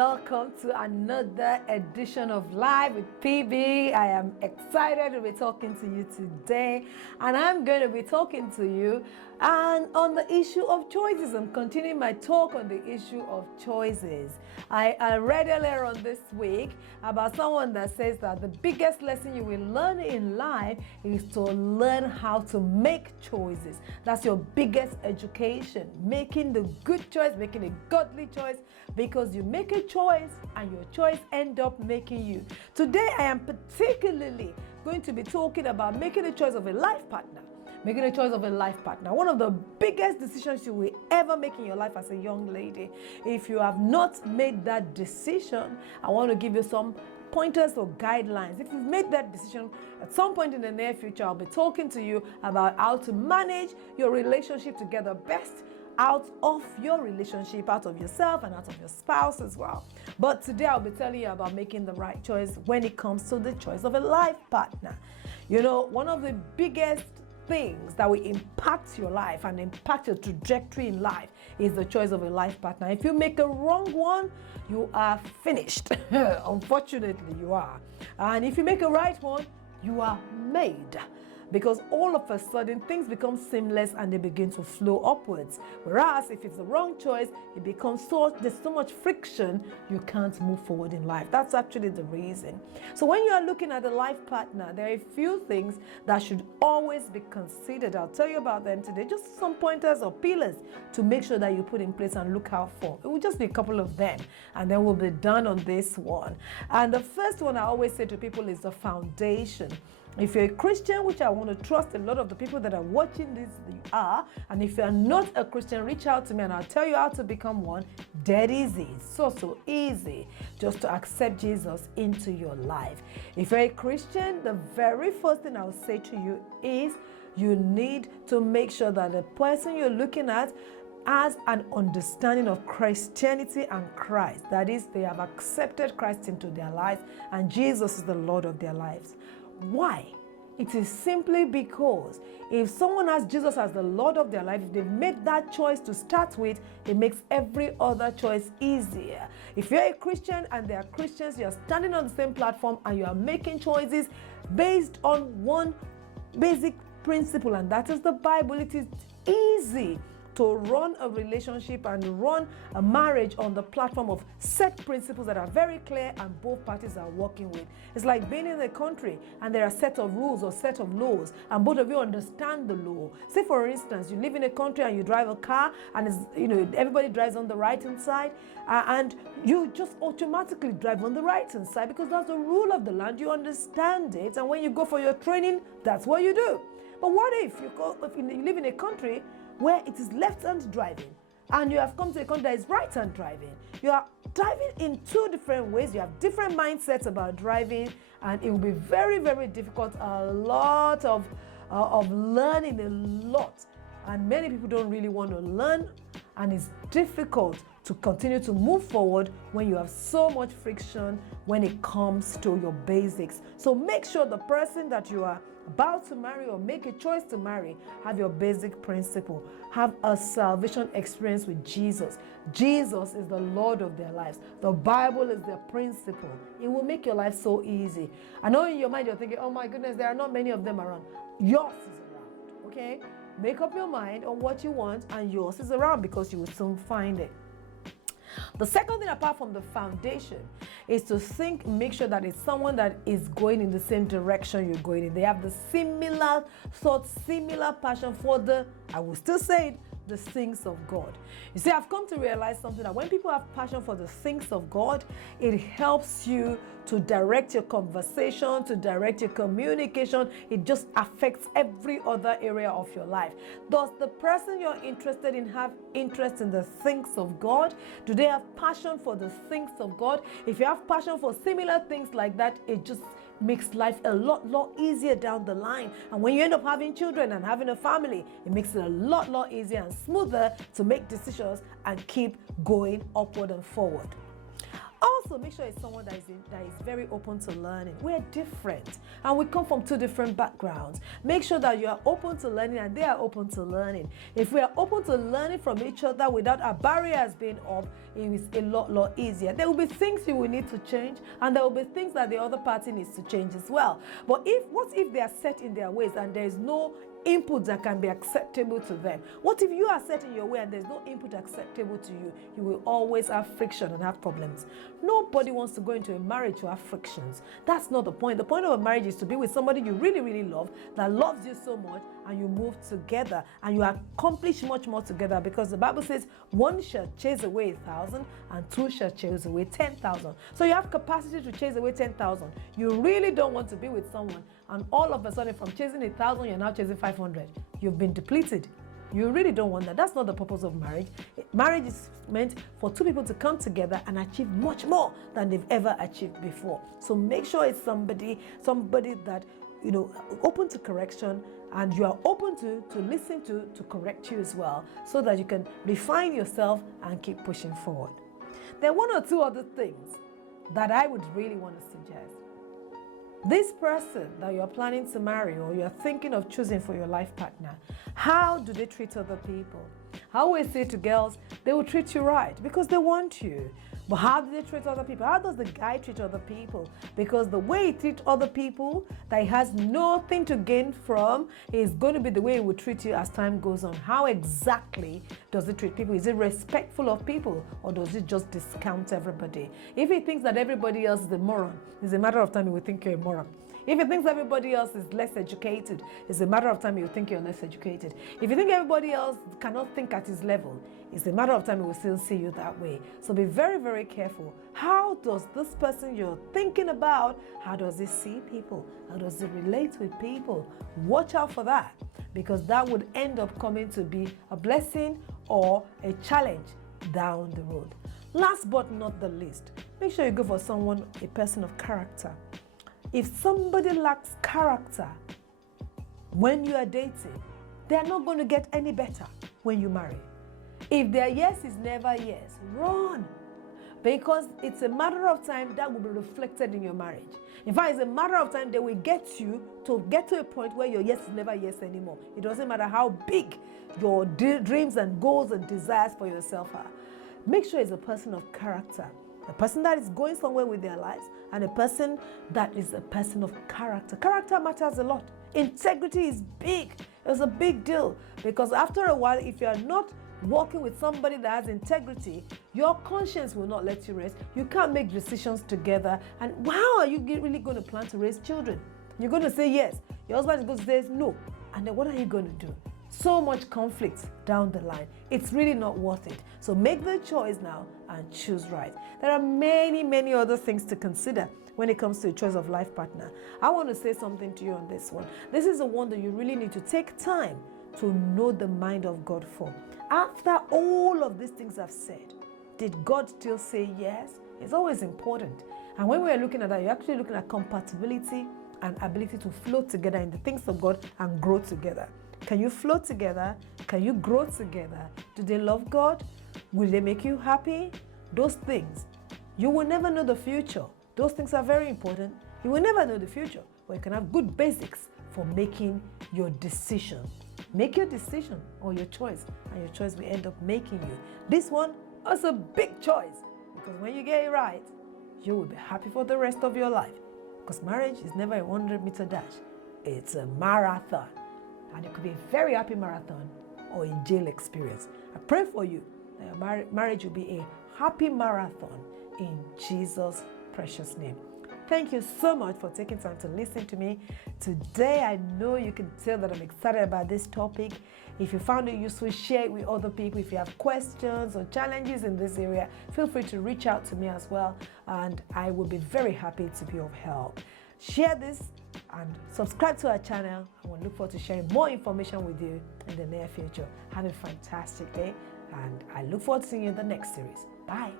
welcome to another edition of Live with PB. I am excited to be talking to you today, and I'm going to be talking to you on the issue of choices. I'm continuing my talk on the issue of choices. I read earlier on this week about someone that says that the biggest lesson you will learn in life is to learn how to make choices. That's your biggest education, making the good choice, making a godly choice, because you make a choice and your choice end up making you. Today I am particularly going to be talking about making a choice of a life partner. Making a choice of a life partner. One of the biggest decisions you will ever make in your life as a young lady. If you have not made that decision, I want to give you some pointers or guidelines. If you've made that decision, at some point in the near future, I'll be talking to you about how to manage your relationship to get the best out of your relationship, out of yourself and out of your spouse as well. But today I'll be telling you about making the right choice when it comes to the choice of a life partner. You know, one of the biggest things that will impact your life and impact your trajectory in life is the choice of a life partner. If you make a wrong one, you are finished. Unfortunately, you are. And if you make a right one, you are made. Because all of a sudden things become seamless and they begin to flow upwards. Whereas if it's the wrong choice, it becomes there's so much friction, you can't move forward in life. That's actually the reason. So when you are looking at a life partner, there are a few things that should always be considered. I'll tell you about them today. Just some pointers or pillars to make sure that you put in place and look out for. It will just be a couple of them, and then we'll be done on this one. And the first one I always say to people is the foundation. If you're a Christian, which I want to trust a lot of the people that are watching this are, and if you're not a Christian, reach out to me and I'll tell you how to become one. Dead easy. So easy just to accept Jesus into your life. If you're a Christian, the very first thing I'll say to you is you need to make sure that the person you're looking at has an understanding of Christianity and Christ. That is, they have accepted Christ into their lives and Jesus is the Lord of their lives. Why? It is simply because if someone has Jesus as the Lord of their life, if they've made that choice to start with, it makes every other choice easier. If you're a Christian and they are Christians, you're standing on the same platform and you are making choices based on one basic principle, and that is the Bible. It is easy to run a relationship and run a marriage on the platform of set principles that are very clear and both parties are working with. It's like being in a country and there are a set of rules or set of laws and both of you understand the law. Say for instance, you live in a country and you drive a car and everybody drives on the right hand side and you just automatically drive on the right hand side because that's the rule of the land. You understand it, and when you go for your training, that's what you do. But what if you live in a country where it is left-hand driving and you have come to a country that is right-hand driving? You are driving in two different ways. You have different mindsets about driving, and it will be very, very difficult. A lot of learning, a lot. And many people don't really want to learn, and it's difficult to continue to move forward when you have so much friction when it comes to your basics. So make sure the person that you are about to marry or make a choice to marry have your basic principle, have a salvation experience with Jesus. Jesus is the Lord of their lives. The Bible is their principle. It will make your life so easy. I know in your mind you're thinking, oh my goodness, there are not many of them around. Yours is around, okay? Make up your mind on what you want and yours is around, because you will soon find it. The second thing, apart from the foundation, is to make sure that it's someone that is going in the same direction you're going in. They have the similar thoughts, similar passion for I will still say it, the things of God. You see, I've come to realize something, that when people have passion for the things of God, it helps you to direct your conversation, to direct your communication. It just affects every other area of your life. Does the person you're interested in have interest in the things of God? Do they have passion for the things of God? If you have passion for similar things like that, it just makes life a lot easier down the line. And when you end up having children and having a family, it makes it a lot easier and smoother to make decisions and keep going upward and forward. also make sure it's someone that is very open to learning. We're different and we come from two different backgrounds. Make sure that you are open to learning and they are open to learning. If we are open to learning from each other without our barriers being up, it is a lot easier. There will be things you will need to change, and there will be things that the other party needs to change as well. But what if they are set in their ways and there is no input that can be acceptable to them? What if you are set in your way and there's no input acceptable to you? You will always have friction and have problems. Nobody wants to go into a marriage to have frictions. That's not the point. The point of a marriage is to be with somebody you really love, that loves you so much, and you move together and you accomplish much more together, because the Bible says one shall chase away 1,000 and two shall chase away 10,000. So you have capacity to chase away 10,000. You really don't want to be with someone and all of a sudden from chasing 1,000 you're now chasing 500. You've been depleted. You really don't want that. That's not the purpose of marriage. Marriage is meant for two people to come together and achieve much more than they've ever achieved before. So make sure it's somebody that, open to correction, and you are open to listen to correct you as well, so that you can refine yourself and keep pushing forward. There are one or two other things that I would really want to suggest. This person that you're planning to marry or you're thinking of choosing for your life partner, how do they treat other people? I always say to girls, they will treat you right because they want you. But how do they treat other people? How does the guy treat other people? Because the way he treats other people that he has nothing to gain from is going to be the way he will treat you as time goes on. How exactly does he treat people? Is he respectful of people, or does he just discount everybody? If he thinks that everybody else is a moron, it's a matter of time he will think you're a moron. If he thinks everybody else is less educated, it's a matter of time he'll think you're less educated. If you think everybody else cannot think at his level, it's a matter of time he will still see you that way. So be very careful. How does this person you're thinking about, how does he see people? How does he relate with people? Watch out for that, because that would end up coming to be a blessing or a challenge down the road. Last but not the least, make sure you go for someone, a person of character. If somebody lacks character when you are dating, they are not going to get any better when you marry. If their yes is never yes, run. Because it's a matter of time that will be reflected in your marriage. In fact, it's a matter of time they will get you to get to a point where your yes is never yes anymore. It doesn't matter how big your dreams and goals and desires for yourself are. Make sure it's a person of character. A person that is going somewhere with their lives, and a person that is a person of character. Character matters a lot. Integrity is big. It's a big deal, because after a while, if you are not working with somebody that has integrity, your conscience will not let you rest. You can't make decisions together. And how are you really going to plan to raise children? You're going to say yes. Your husband is going to say no. And then what are you going to do? So much conflict down the line. It's really not worth it. So make the choice now and choose right. There are many other things to consider when it comes to a choice of life partner. I want to say something to you on this one. This is the one that you really need to take time to know the mind of God for. After all of these things I've said, did God still say yes? It's always important. And when we are looking at that, you're actually looking at compatibility and ability to flow together in the things of God and grow together. Can you flow together? Can you grow together? Do they love God? Will they make you happy? Those things. You will never know the future. Those things are very important. You will never know the future, but you can have good basics for making your decision. Make your decision or your choice, and your choice will end up making you. This one is a big choice, because when you get it right, you will be happy for the rest of your life. Because marriage is never a 100-meter dash. It's a marathon. And it could be a very happy marathon or a jail experience. I pray for you that your marriage will be a happy marathon in Jesus' precious name. Thank you so much for taking time to listen to me. Today, I know you can tell that I'm excited about this topic. If you found it useful, share it with other people. If you have questions or challenges in this area, feel free to reach out to me as well, and I will be very happy to be of help. Share this and subscribe to our channel. I will look forward to sharing more information with you in the near future. Have a fantastic day, and I look forward to seeing you in the next series. Bye.